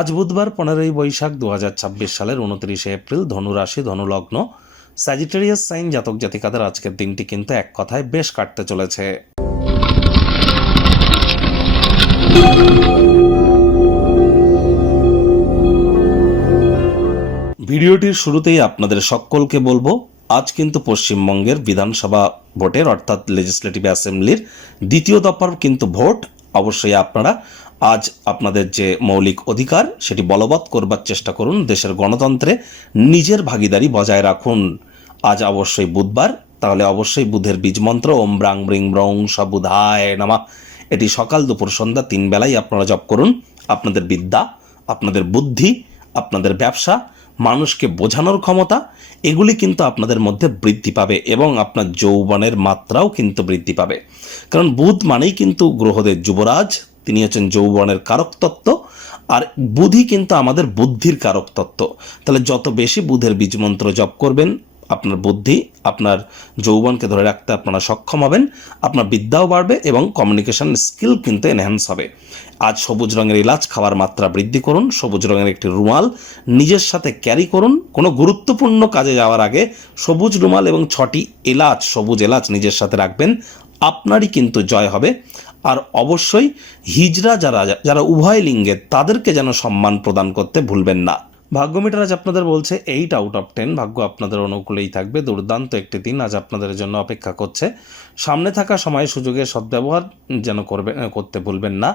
আজ বুধবার 15ই বৈশাখ 2026 সালের 29শে এপ্রিল, ধনুরাশি, ধনুলগ্ন, স্যাজিটেরিয়াস সাইন জাতক জাতিকাদের আজকের দিনটি কিন্তু এক কথায় বেশ কাটতে চলেছে। ভিডিওটির শুরুতেই আপনাদের সকলকে বলবো, আজ কিন্তু পশ্চিমবঙ্গের বিধানসভা ভোটের অর্থাৎ লেজিসলেটিভ অ্যাসেম্বলির দ্বিতীয় দফার কিন্তু ভোট। অবশ্যই আপনারা আজ আপনাদের যে মৌলিক অধিকার সেটি বলবৎ করবার চেষ্টা করুন। দেশের গণতন্ত্রে নিজের ভাগিদারি বজায় রাখুন। আজ অবশ্যই বুধবার, তাহলে অবশ্যই বুধের বীজমন্ত্র ওম ব্রাং ব্রিং ব্রং বুধায় নামা, এটি সকাল দুপুর সন্ধ্যা 3 বেলায় আপনারা জপ করুন। আপনাদের বিদ্যা, আপনাদের বুদ্ধি, আপনাদের ব্যবসা, মানুষকে বোঝানোর ক্ষমতা, এগুলি কিন্তু আপনাদের মধ্যে বৃদ্ধি পাবে এবং আপনার যৌবনের মাত্রাও কিন্তু বৃদ্ধি পাবে। কারণ বুধ মানেই কিন্তু গ্রহদের যুবরাজ, তিনি হচ্ছেন যৌবনের কারক তত্ত্ব, আর বুধই কিন্তু আমাদের বুদ্ধির কারক তত্ত্ব। তাহলে যত বেশি বুধের বীজমন্ত্র জপ করবেন, আপনার বুদ্ধি, আপনার যৌবনকে ধরে রাখতে আপনারা সক্ষম হবেন, আপনার বিদ্যাও বাড়বে এবং কমিউনিকেশন স্কিল কিন্তু এনহ্যান্স হবে। আজ সবুজ রঙের এলাচ খাওয়ার মাত্রা বৃদ্ধি করুন। সবুজ রঙের একটি রুমাল নিজের সাথে ক্যারি করুন। কোনো গুরুত্বপূর্ণ কাজে যাওয়ার আগে সবুজ রুমাল এবং 6টি এলাচ, সবুজ এলাচ নিজের সাথে রাখবেন, আপনারই কিন্তু জয় হবে। আর অবশ্যই হিজড়া যারা উভয় লিঙ্গের, তাদেরকে যেন সম্মান প্রদান করতে ভুলবেন না। ভাগ্য মিটার আজ আপনাদের বলছে 8 আউট অফ 10, ভাগ্য আপনাদের অনুকূলেই থাকবে। দুর্দান্ত একটি দিন আজ আপনাদের জন্য অপেক্ষা করছে। সামনে থাকা সময় সুযোগের সদ্ব্যবহার যেন করতে ভুলবেন না।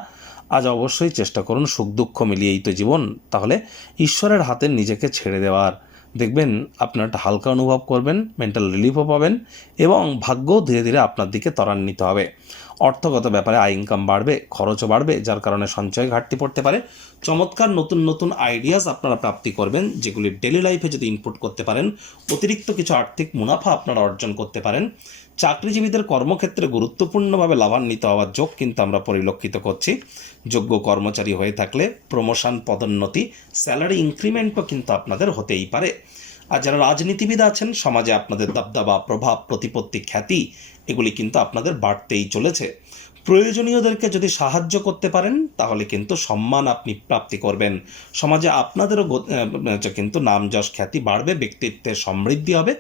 আজ অবশ্যই চেষ্টা করুন, সুখ দুঃখ মিলিয়েই তো জীবন, তাহলে ঈশ্বরের হাতে নিজেকে ছেড়ে দেওয়ার। দেখবেন আপনার একটা হালকা অনুভব করবেন, মেন্টাল রিলিফও পাবেন এবং ভাগ্যও ধীরে ধীরে আপনার দিকে ত্বরান্বিত হবে। অর্থগত ব্যাপারে আয় ইনকাম বাড়বে, খরচও বাড়বে, যার কারণে সঞ্চয় ঘাটতি পড়তে পারে। চমৎকার নতুন নতুন আইডিয়াস আপনারা প্রাপ্তি করবেন, যেগুলি ডেলি লাইফে যদি ইনপুট করতে পারেন অতিরিক্ত কিছু আর্থিক মুনাফা আপনারা অর্জন করতে পারেন। চাকরিজীবীদের কর্মক্ষেত্রে গুরুত্বপূর্ণভাবে লাভান্বিত হওয়ার যোগ কিন্তু আমরা পরিলক্ষিত করছি। যোগ্য কর্মচারী হয়ে থাকলে প্রমোশন, পদোন্নতি, স্যালারি ইনক্রিমেন্টও কিন্তু আপনাদের হতেই পারে। আর যারা রাজনীতিবিদ আছেন, সমাজে আপনাদের দবদবা, প্রভাব, প্রতিপত্তি, খ্যাতি, এগুলি কিন্তু আপনাদের বাড়তেই চলেছে। প্রয়োজনীয়দেরকে যদি সাহায্য করতে পারেন তাহলে কিন্তু সম্মান আপনি প্রাপ্তি করবেন। সমাজে আপনাদেরও কিন্তু নাম যশ খ্যাতি বাড়বে, ব্যক্তিত্বের সমৃদ্ধি হবে।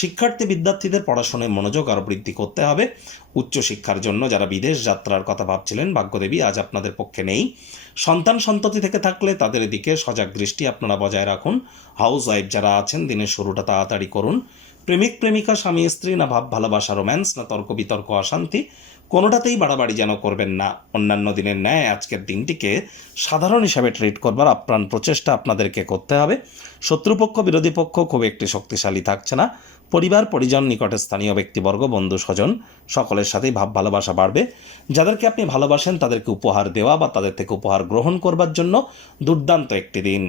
শিক্ষার্থী বিদ্যার্থীদের পড়াশোনায় মনোযোগ আরও বৃদ্ধি করতে হবে। উচ্চশিক্ষার জন্য যারা বিদেশ যাত্রার কথা ভাবছিলেন, ভাগ্যদেবী আজ আপনাদের পক্ষে নেই। সন্তান সন্ততি থেকে থাকলে তাদের দিকে সজাগ দৃষ্টি আপনারা বজায় রাখুন। হাউস ওয়াইফ যারা আছেন, দিনের শুরুটা তাড়াতাড়ি করুন। প্রেমিক প্রেমিকা, স্বামী স্ত্রী, না ভাব ভালোবাসা, রোম্যান্স, না তর্ক বিতর্ক, অশান্তি, কোনোটাতেই বাড়াবাড়ি যেন করবেন না। অন্যান্য দিনের ন্যায় আজকের দিনটিকে সাধারণ হিসাবে ট্রিট করবার আপ্রাণ প্রচেষ্টা আপনাদেরকে করতে হবে। শত্রুপক্ষ, বিরোধী পক্ষ খুব একটি শক্তিশালী থাকছে না। পরিবার, পরিজন, নিকটের স্থানীয় ব্যক্তিবর্গ, বন্ধু স্বজন, সকলের সাথেই ভাব ভালোবাসা বাড়বে। যাদেরকে আপনি ভালোবাসেন তাদেরকে উপহার দেওয়া বা তাদের থেকে উপহার গ্রহণ করবার জন্য দুর্দান্ত একটি দিন।